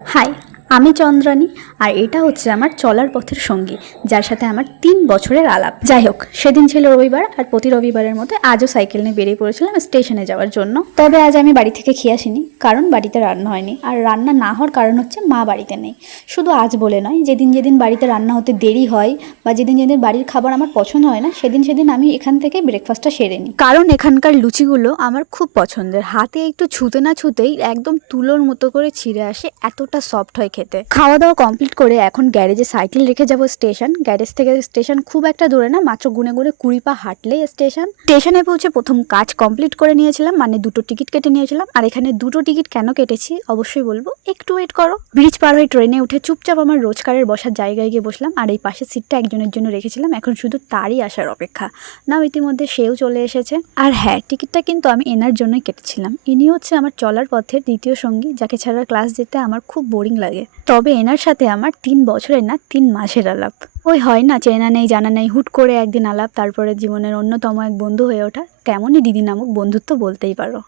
High, আমি চন্দ্রানী। আর এটা হচ্ছে আমার চলার পথের সঙ্গী, যার সাথে আমার 3 বছরের আলাপ। যাই হোক, সেদিন ছিল রবিবার, আর প্রতি রবিবারের মতো আজও সাইকেল নিয়ে বেরিয়ে পড়েছিলাম স্টেশনে যাওয়ার জন্য। তবে আজ আমি বাড়ি থেকে খেয়ে আসিনি, কারণ বাড়িতে রান্না হয়নি। আর রান্না না হওয়ার কারণ হচ্ছে মা বাড়িতে নেই। শুধু আজ বলে নয়, যেদিন যেদিন বাড়িতে রান্না হতে দেরি হয় বা যেদিন যেদিন বাড়ির খাবার আমার পছন্দ হয় না, সেদিন সেদিন আমি এখান থেকে ব্রেকফাস্টটা সেরে নিই। কারণ এখানকার লুচিগুলো আমার খুব পছন্দের। হাতে একটু ছুতে না ছুতেই একদম তুলোর মতো করে ছিঁড়ে আসে, এতটা সফট হয় খেতে। খাওয়া দাওয়া কমপ্লিট করে এখন গ্যারেজে সাইকেল রেখে যাব স্টেশন। গ্যারেজ থেকে স্টেশন খুব একটা দূরে না, মাত্র গুনে গুনে 20 পা হাঁটলেই স্টেশন। স্টেশনে পৌঁছে প্রথম কাজ কমপ্লিট করে নিয়েছিলাম, মানে 2টো টিকিট কেটে নিয়েছিলাম। আর এখানে 2টো টিকিট কেন কেটেছি অবশ্যই বলবো, একটু ওয়েট করো। ব্রিজ পার হয়ে ট্রেনে উঠে চুপচাপ আমার রোজকারের বসার জায়গায় গিয়ে বসলাম। আর এই পাশের সিটটা একজনের জন্য রেখেছিলাম, এখন শুধু তারই আসার অপেক্ষা। নাও ইতিমধ্যে সেও চলে এসেছে। আর হ্যাঁ, টিকিটটা কিন্তু আমি এনার জন্যই কেটেছিলাম। ইনি হচ্ছে আমার চলার পথের দ্বিতীয় সঙ্গী, যাকে ছাড়া ক্লাস যেতে আমার খুব বোরিং লাগে। তবে এনার সাথে আমার 3 বছরের না 3 মাসের আলাপ। ওই হয় না, চেনা নেই জানা নেই, হুট করে একদিন আলাপ, তারপরে জীবনের অন্যতম এক বন্ধু হয়ে ওঠা। কেমনই দিদি নামক বন্ধুত্ব বলতেই পারো।